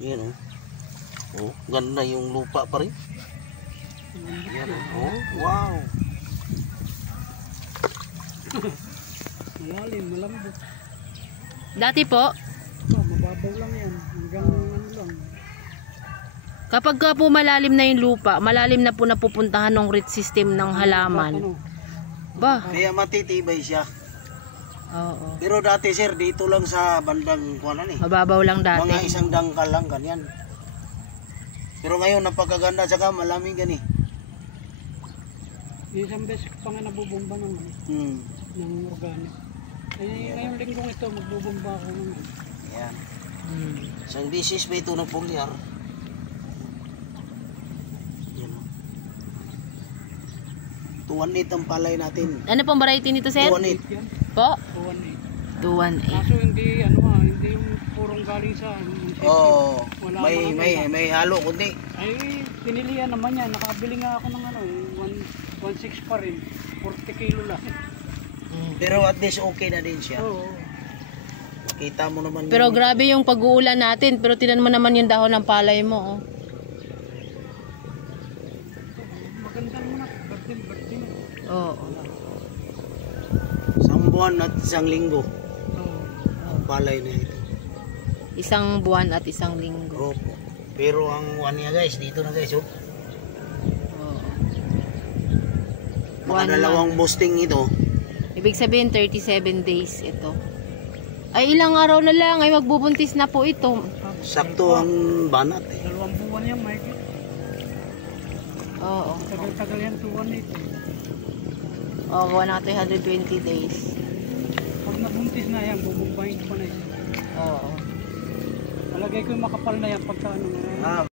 Yan oh. Oh, ganda yung lupa pa rin. Yan oh. Wow. Malalim, malambot. Dati po, Mababaw lang yan. Hanggang ano lang. kapag ka po malalim na yung lupa, malalim na po napupuntahan ng root system ng halaman. Ano? Ba? Kaya matitibay siya. Oo. Pero dati sir, dito lang sa bandang kuanan Mababaw lang dati. Mga isang dangkal lang ganyan. Pero ngayon napakaganda saka malamig gani. Isang beses pa nga nabubomba ng, ng organic. Ay, ngayong linggong ito, magbubomba ako ng Yan. Hmm. Isang bisis pa ito ng pulyar. Yan oh. 218 ang palay natin. Ano pong variety nito, sir? 218. yan. Po? 218. 218. Kaso hindi, hindi yung purong galing sa munisipyo. Oh, Wala may halo kundi. Ay, pinilihan naman yan. Nakabili nga ako ng 1.6 pa rin. 40 kilo lang. Pero at least okay na din siya. Oo. Kita mo naman. Pero grabe yung pag-uulan natin. Pero tinan mo naman yung dahon ng palay mo. Oh. Maganda naman ako. Bertin. Oo. Isang buwan at isang linggo. Oo. Ang palay na ito. Isang buwan at isang linggo. Opo. Pero ang one niya guys, dito na guys. Oh. Oo. Makadalawang boosting ito. Ibig sabihin 37 days ito. Ay ilang araw na lang ay magbubuntis na po ito. Sakto ang banat eh. 2 buwan yan, Mike. Oo. Tagal-tagal yan, 218. Oo, 120 days. Pag nabuntis na yan, bubumbahin ko na yan. Oo. Palagay ko yung makapal na yan pagka ano na yan.